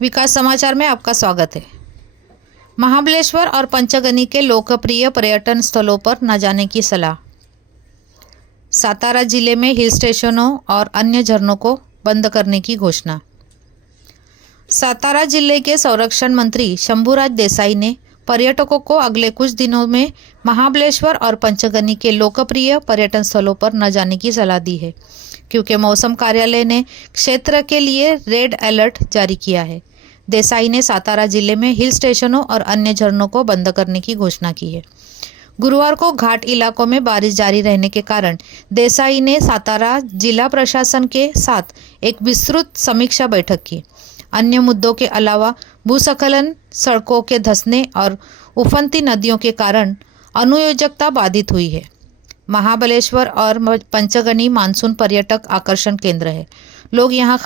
विकास समाचार में आपका स्वागत है। महाबलेश्वर और पंचगनी के लोकप्रिय पर्यटन स्थलों पर न जाने की सलाह। सातारा जिले में हिल स्टेशनों और अन्य झरनों को बंद करने की घोषणा। सातारा जिले के संरक्षण मंत्री शंभूराज देसाई ने पर्यटकों को अगले कुछ दिनों में महाबलेश्वर और पंचगनी के लोकप्रिय पर्यटन स्थलों पर न जाने की सलाह दी है, क्योंकि मौसम कार्यालय ने क्षेत्र के लिए रेड अलर्ट जारी किया है। देसाई ने सातारा जिले में हिल स्टेशनों और अन्य झरनों को बंद करने की घोषणा की है। गुरुवार को घाट इलाकों में बारिश जारी रहने के कारण देसाई ने सातारा जिला प्रशासन के साथ एक विस्तृत समीक्षा बैठक की। अन्य मुद्दों के अलावा भूस्खलन, सड़कों के धंसने और उफनती नदियों के कारण अनुयोजकता बाधित हुई है। महाबलेश्वर और पंचगनी मानसून पर्यटक आकर्षण केंद्र है। लोग यहाँ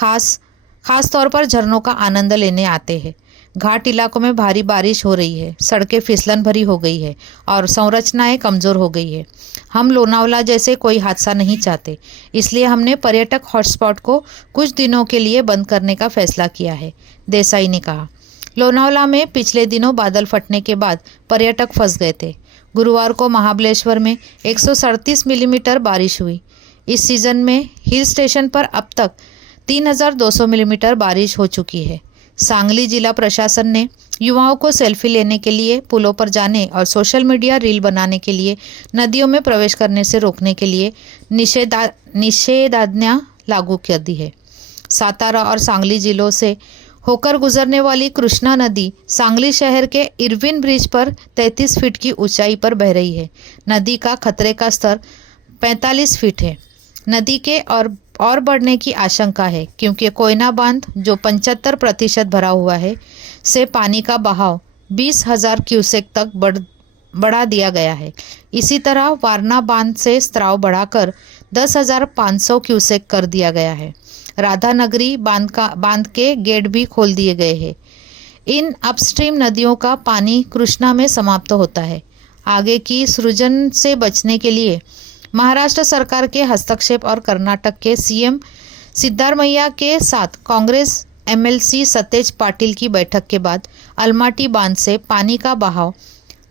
खास तौर पर झरनों का आनंद लेने आते हैं। घाट इलाकों में भारी बारिश हो रही है, सड़कें फिसलन भरी हो गई है और संरचनाएं कमज़ोर हो गई है। हम लोनावला जैसे कोई हादसा नहीं चाहते, इसलिए हमने पर्यटक हॉटस्पॉट को कुछ दिनों के लिए बंद करने का फैसला किया है, देसाई ने कहा। लोनावला में पिछले दिनों बादल फटने के बाद पर्यटक फंस गए थे। गुरुवार को महाबलेश्वर में 137 मिलीमीटर बारिश हुई। इस सीज़न में हिल स्टेशन पर अब तक 3200 मिलीमीटर बारिश हो चुकी है। सांगली जिला प्रशासन ने युवाओं को सेल्फी लेने के लिए, पुलों पर जाने और सोशल मीडिया रील बनाने के लिए नदियों में प्रवेश करने से रोकने के लिए निषेधाज्ञा लागू कर दी है। सातारा और सांगली जिलों से होकर गुजरने वाली कृष्णा नदी सांगली शहर के इरविन ब्रिज पर 33 फीट की ऊंचाई पर बह रही है। नदी का खतरे का स्तर 45 फीट है। नदी के और बढ़ने की आशंका है, क्योंकि कोयना बांध जो 75% भरा हुआ है से पानी का बहाव 20,000 क्यूसेक तक बढ़ा दिया गया है। इसी तरह वारना बांध से स्त्राव बढ़ाकर 10,500 क्यूसेक कर दिया गया है। राधानगरी बांध के गेट भी खोल दिए गए हैं। इन अपस्ट्रीम नदियों का पानी कृष्णा में समाप्त होता है। आगे की सृजन से बचने के लिए महाराष्ट्र सरकार के हस्तक्षेप और कर्नाटक के सीएम सिद्धारमैया के साथ कांग्रेस एमएलसी सतेज पाटिल की बैठक के बाद अलमाटी बांध से पानी का बहाव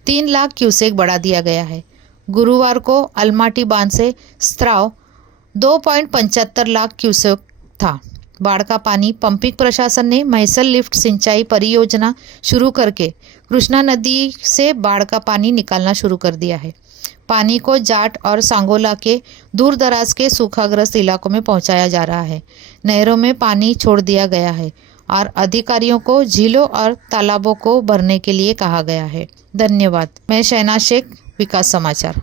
3 लाख क्यूसेक बढ़ा दिया गया है। गुरुवार को अलमाटी बांध से स्त्राव 2.75 लाख क्यूसेक था। बाढ़ का पानी पंपिंग प्रशासन ने महसल लिफ्ट सिंचाई परियोजना शुरू करके कृष्णा नदी से बाढ़ का पानी निकालना शुरू कर दिया है। पानी को जाट और सांगोला के दूर दराज के सूखाग्रस्त इलाकों में पहुंचाया जा रहा है। नहरों में पानी छोड़ दिया गया है और अधिकारियों को झीलों और तालाबों को भरने के लिए कहा गया है। धन्यवाद। मैं शहनाज शेख, विकास समाचार।